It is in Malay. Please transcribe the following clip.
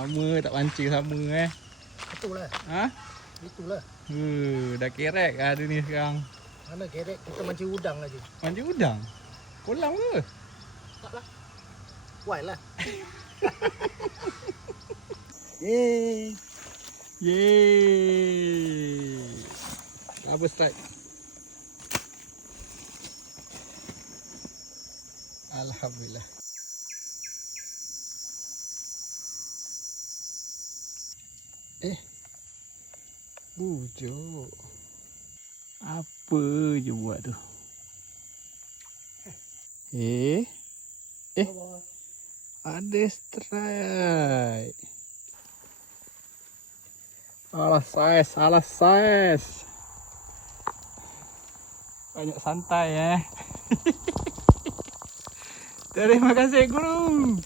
Lama tak pancing sama Betul lah. Ha? Itulah. Dah kerek ada ni sekarang. Mana kerek kita mancing udang aja. Mancing udang? Kolam ke? Tak lah. Wild lah. Yeay. Yeay. Apa strike? Alhamdulillah. Bujuk. Apa je buat tu? Ada strike. Salah saiz. Banyak santai Terima kasih guru.